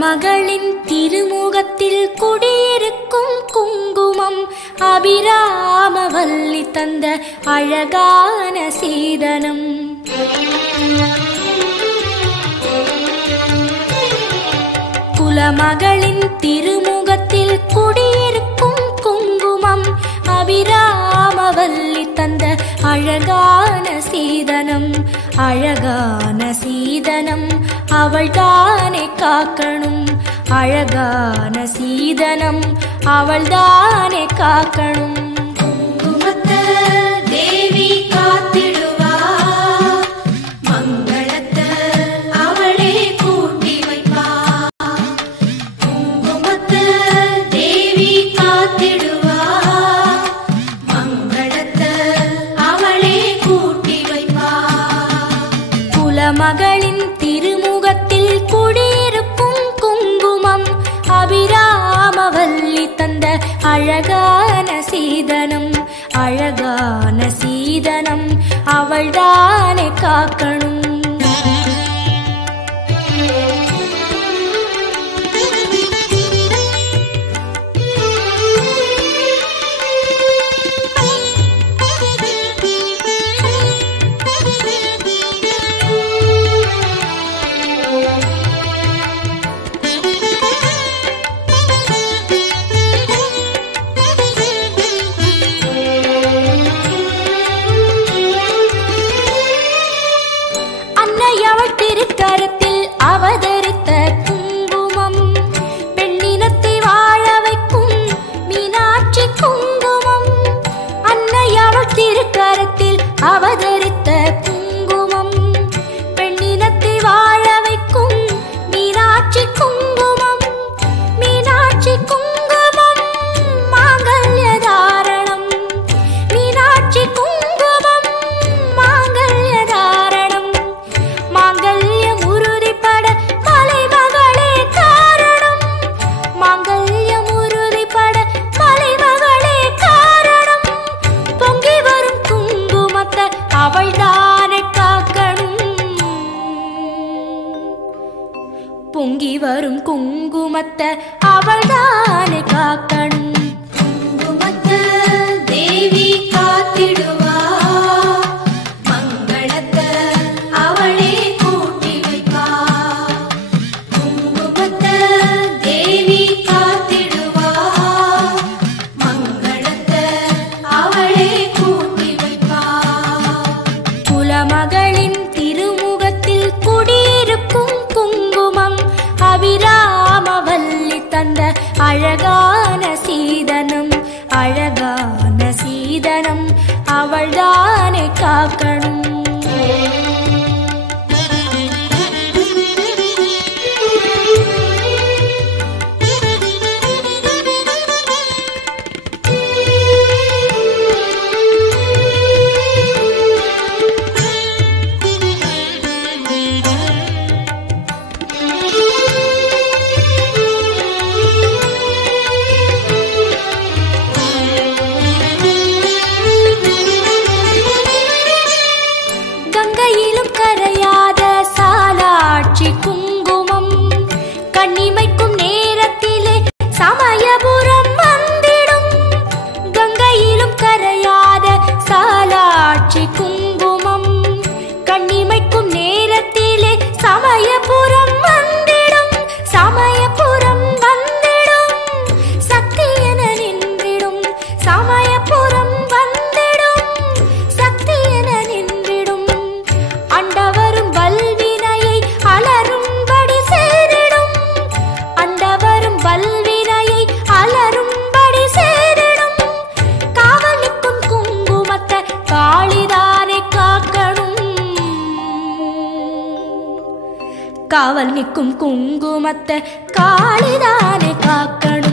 குலமகளின் திருமுகத்தில் குடியிருக்கும் குங்குமம் அபிராமவல்லி தந்த அழகான சீதனம். குலமகளின் திருமுகத்தில் குடியிருக்கும் குங்குமம் அபிராமவல்லி தந்த அழகான சீதனம். அழகான சீதனம் அவள்தானே காக்கணும். அழகான சீதனம் அவள்தானே காக்கணும். குங்குமத்த தேவி காத்திடுவா, மங்களத்த அவளே கூட்டி வைப்பா. குங்குமத்த தேவி காத்திடுவா, மங்களத்த அவளே கூட்டி வைப்பா. குலமகளின் திருமுகத்தில் குடியிருக்கும் குங்குமம் அபிராமவல்லி தந்த அழகான சீதனம். அழகான சீதனம் அவள்தானே காக்கணும். திருக்கரத்தில் அவதரித்த குங்குமம் பெண்ணினத்தை வாழ வைக்கும் மீனாட்சி குங்குமம். அன்னை அவள் திருக்கரத்தில் அவதரித்த குங்குமம் பெண்ணினத்தை வாழ வைக்கும் மீனாட்சி குங்குமம். மீனாட்சி குங்குமம் மாங்கல்ய தாரணம். மீனாட்சி குங்குமம் மாங்கல்ய தாரணம். மாங்கல்யம் உறுதிப்பட மலைமகளே காரணம். மாங்கல்யம் உறுதிப்பட மலைமகளே காரணம். பொங்கி வரும் குங்குமத்தை அவள்தானே காக்கணும். பொங்கி வரும் குங்குமத்தை அவள்தானே காக்கணும். குங்குமத்த தேவி காத்திடுவா, மங்களத்த அவளே கூட்டி வைப்பா. குங்குமத்த தேவி காத்திடுவா, மங்களத்த அவளே கூட்டி வைப்பா. குலமகளின் திருமுகத்தில் குடியிருக்கும் குங்குமம் அபிராமவல்லி தந்த அழகான சீதனம். அழகான சீதனம் அவள்தானே காக்கணும். கங்கையிலும் கரையாத சாலாட்சி குங்குமம் கண்ணிமைக்கும் நேரத்திலே சமயபுரம் வந்திடும். கங்கையிலும் கரையாத சாலாட்சி குங்குமம் கண்ணிமைக்கும் நேரத்திலே சமயபுரம் வந்திடும். சமயபுரம் வந்திடும். சக்தி என நின்றிடும். சமயபுரம் வந்திடும். சக்தி என நின்றிடும். அண்டவரும் வல்வினையை அலரும்படி சேரிடும். அண்டவரும் வல்வினையை அலரும்படி சேரிடும். காவல் நிற்கும் குங்குமத்தை காளிதானே காக்கணும். காவல் நிற்கும் குங்குமத்தை காளிதானே காக்கணும்.